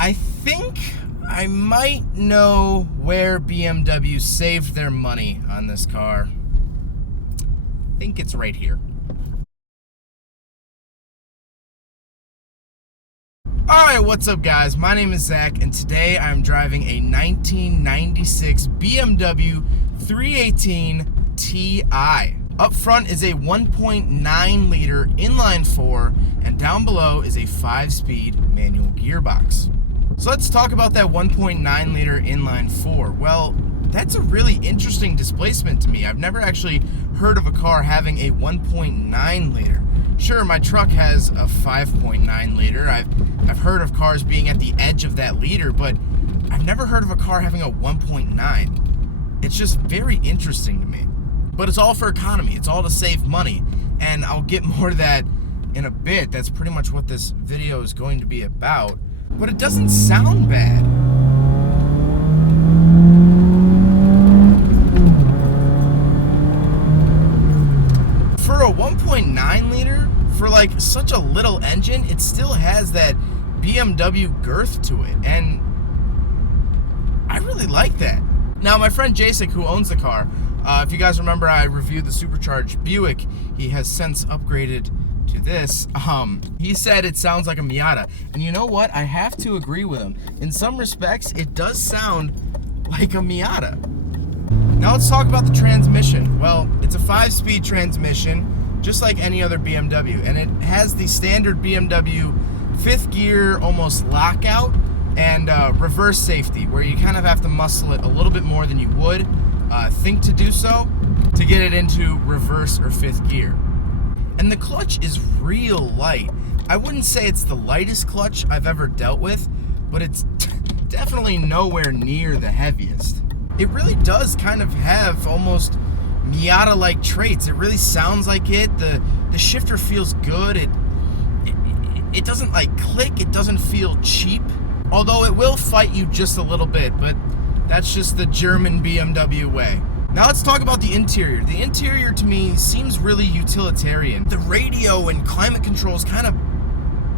I think I might know where BMW saved their money on this car. I think it's right here. Alright, what's up guys? My name is Zach, and today I'm driving a 1996 BMW 318 Ti. Up front is a 1.9 liter inline-4, and down below is a 5-speed manual gearbox. So let's talk about that 1.9 liter inline-4. Well, that's a really interesting displacement to me. I've never actually heard of a car having a 1.9 liter. Sure, my truck has a 5.9 liter. I've heard of cars being at the edge of that liter, but I've never heard of a car having a 1.9. It's just very interesting to me. But it's all for economy. It's all to save money. And I'll get more to that in a bit. That's pretty much what this video is going to be about. But it doesn't sound bad. For a 1.9 liter, for like such a little engine, it still has that BMW girth to it, and I really like that. Now, my friend Jasek, who owns the car, if you guys remember, I reviewed the supercharged Buick. He has since upgraded to this. He said it sounds like a Miata, and you know what? I have to agree with him. In some respects, it does sound like a Miata. Now let's talk about the transmission. Well, it's a 5-speed transmission, just like any other BMW, and it has the standard BMW 5th gear, almost lockout, and reverse safety, where you kind of have to muscle it a little bit more than you would think to do so to get it into reverse or 5th gear. And the clutch is real light. I wouldn't say it's the lightest clutch I've ever dealt with, but it's definitely nowhere near the heaviest. It really does kind of have almost Miata-like traits. It really sounds like it. The shifter feels good. It doesn't like click. It doesn't feel cheap. Although it will fight you just a little bit, but that's just the German BMW way. Now let's talk about the interior. The interior to me seems really utilitarian. The radio and climate controls kind of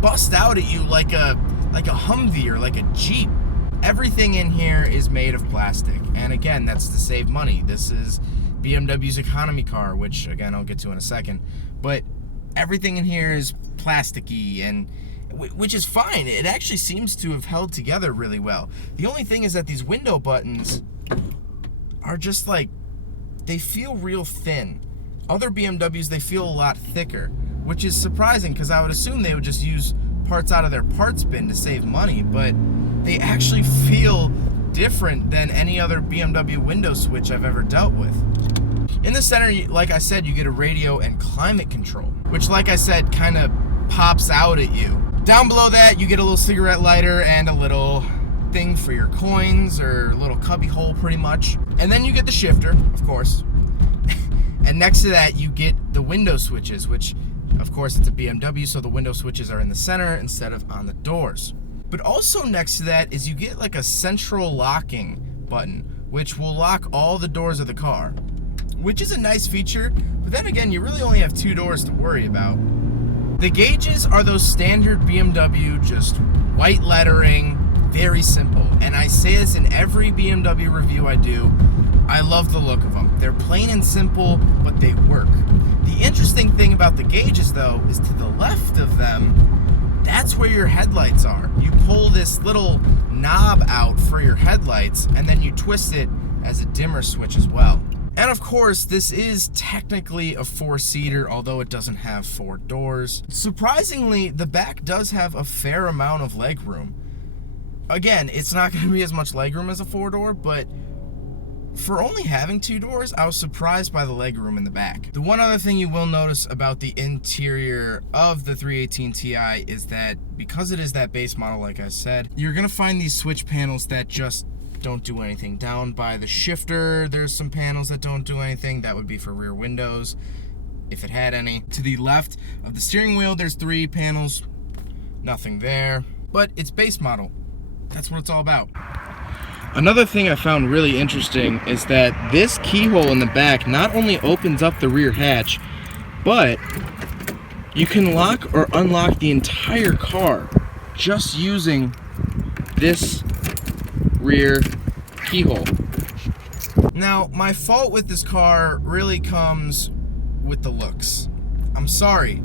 bust out at you like a Humvee or like a Jeep. Everything in here is made of plastic, and again, that's to save money. This is BMW's economy car, which again I'll get to in a second, but everything in here is plasticky, and which is fine. It actually seems to have held together really well. The only thing is that these window buttons are just like, they feel real thin. Other BMWs, they feel a lot thicker, which is surprising because I would assume they would just use parts out of their parts bin to save money, but they actually feel different than any other BMW window switch I've ever dealt with. In the center, like I said, you get a radio and climate control, which, like I said, kind of pops out at you. Down below that, you get a little cigarette lighter and a little thing for your coins, or a little cubby hole pretty much. And then you get the shifter, of course. And next to that, you get the window switches, which, of course, it's a BMW, so the window switches are in the center instead of on the doors. But also next to that is you get like a central locking button, which will lock all the doors of the car, which is a nice feature, but then again, you really only have 2 doors to worry about. The gauges are those standard BMW, just white lettering, very simple. And I say this in every BMW review I do, I love the look of them. They're plain and simple, but they work. The interesting thing about the gauges, though, is to the left of them, that's where your headlights are. You pull this little knob out for your headlights, and then you twist it as a dimmer switch as well. And of course, this is technically a 4-seater, although it doesn't have 4 doors. Surprisingly, the back does have a fair amount of leg room. Again, it's not going to be as much leg room as a 4-door, but for only having 2 doors, I was surprised by the leg room in the back. The one other thing you will notice about the interior of the 318 Ti is that because it is that base model, like I said, you're going to find these switch panels that just don't do anything. Down by the shifter, there's some panels that don't do anything. That would be for rear windows, if it had any. To the left of the steering wheel, there's 3 panels. Nothing there. But it's base model. That's what it's all about. Another thing I found really interesting is that this keyhole in the back not only opens up the rear hatch, but you can lock or unlock the entire car just using this rear keyhole. Now, my fault with this car really comes with the looks. I'm sorry.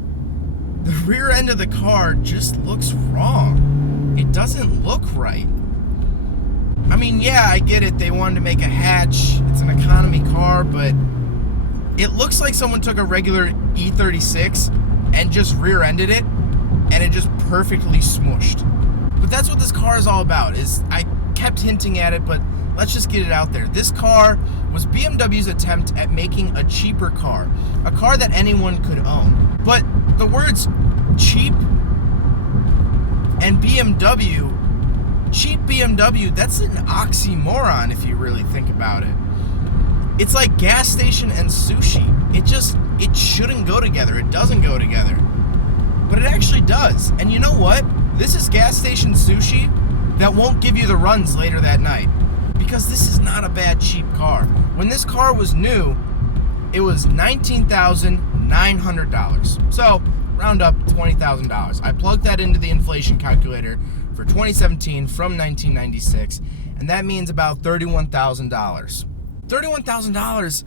The rear end of the car just looks wrong. It doesn't look right. I mean, yeah, I get it. They wanted to make a hatch. It's an economy car, but it looks like someone took a regular E36 and just rear-ended it, and it just perfectly smooshed. But that's what this car is all about. I kept hinting at it, but let's just get it out there. This car was BMW's attempt at making a cheaper car, a car that anyone could own. But the words cheap and BMW, cheap BMW, that's an oxymoron if you really think about it. It's like gas station and sushi. It shouldn't go together. It doesn't go together. But it actually does. And you know what? This is gas station sushi that won't give you the runs later that night. Because this is not a bad cheap car. When this car was new, it was $19,900. So, round up $20,000. I plugged that into the inflation calculator for 2017 from 1996, and that means about $31,000. $31,000,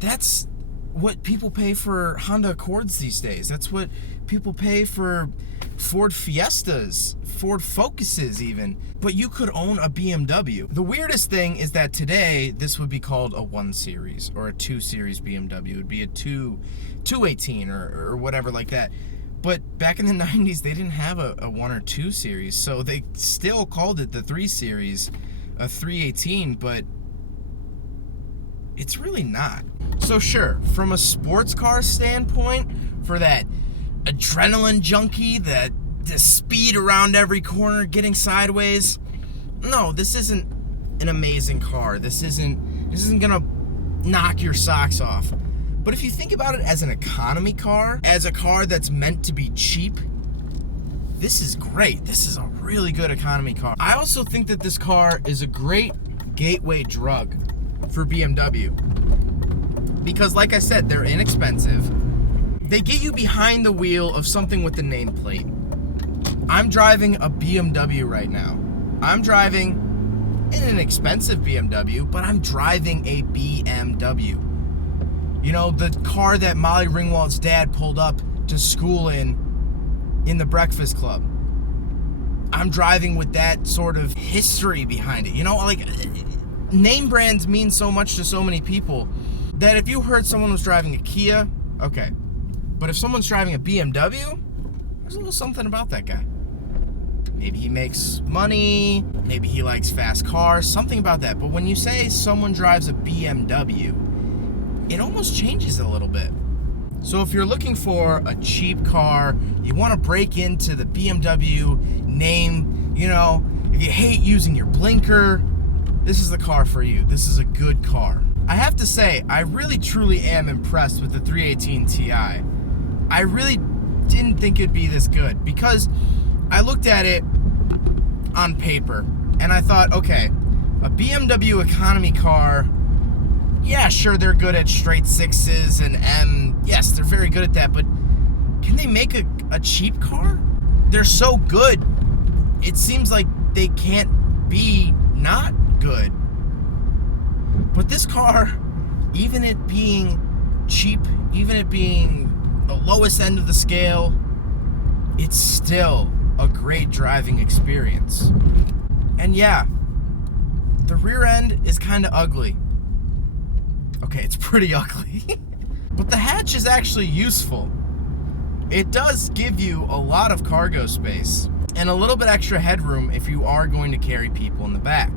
that's what people pay for Honda Accords these days. That's what people pay for Ford Fiestas, Ford Focuses even. But you could own a BMW. The weirdest thing is that today, this would be called a 1 Series or a 2 Series BMW. It would be a 218 or whatever like that. But back in the 90s, they didn't have a 1 or 2 Series, so they still called it the 3 Series, a 318, but it's really not. So sure, from a sports car standpoint, for that adrenaline junkie, the speed around every corner, getting sideways, no, this isn't an amazing car. This isn't gonna knock your socks off. But if you think about it as an economy car, as a car that's meant to be cheap, this is great. This is a really good economy car. I also think that this car is a great gateway drug for BMW. Because like I said, they're inexpensive. They get you behind the wheel of something with the nameplate. I'm driving a BMW right now. I'm driving an expensive BMW, but I'm driving a BMW. You know, the car that Molly Ringwald's dad pulled up to school in the Breakfast Club. I'm driving with that sort of history behind it. You know, like, name brands mean so much to so many people that if you heard someone was driving a Kia, okay. But if someone's driving a BMW, there's a little something about that guy. Maybe he makes money, maybe he likes fast cars, something about that. But when you say someone drives a BMW, it almost changes it a little bit. So if you're looking for a cheap car, you want to break into the BMW name, you know, if you hate using your blinker, this is the car for you. This is a good car. I have to say, I really truly am impressed with the 318 Ti. I really didn't think it'd be this good because I looked at it on paper and I thought, okay, a BMW economy car, yeah, sure, they're good at straight sixes and M. Yes, they're very good at that, but can they make a cheap car? They're so good, it seems like they can't be not good. But this car, even it being cheap, even it being the lowest end of the scale, it's still a great driving experience. And yeah, the rear end is kind of ugly. Okay, it's pretty ugly. But the hatch is actually useful. It does give you a lot of cargo space and a little bit extra headroom if you are going to carry people in the back.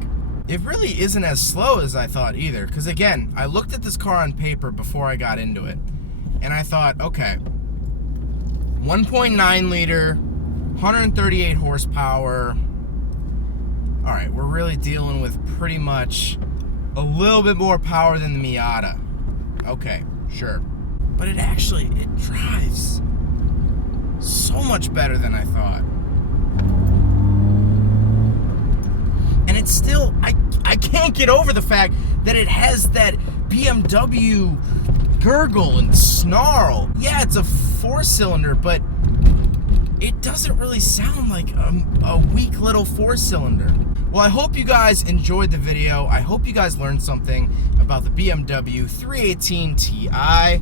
It really isn't as slow as I thought either, because again, I looked at this car on paper before I got into it, and I thought, okay, 1.9 liter, 138 horsepower. All right, we're really dealing with pretty much a little bit more power than the Miata. Okay, sure. But it drives so much better than I thought. And it's still, I can't get over the fact that it has that BMW gurgle and snarl. Yeah, it's a 4-cylinder, but it doesn't really sound like a weak little 4-cylinder. Well, I hope you guys enjoyed the video. I hope you guys learned something about the BMW 318 Ti.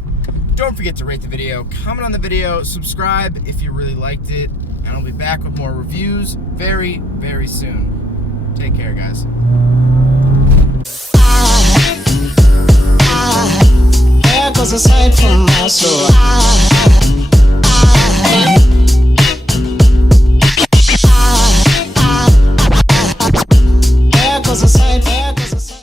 Don't forget to rate the video, comment on the video, subscribe if you really liked it, and I'll be back with more reviews very, very soon. Take care, guys. There goes a sight from my soul.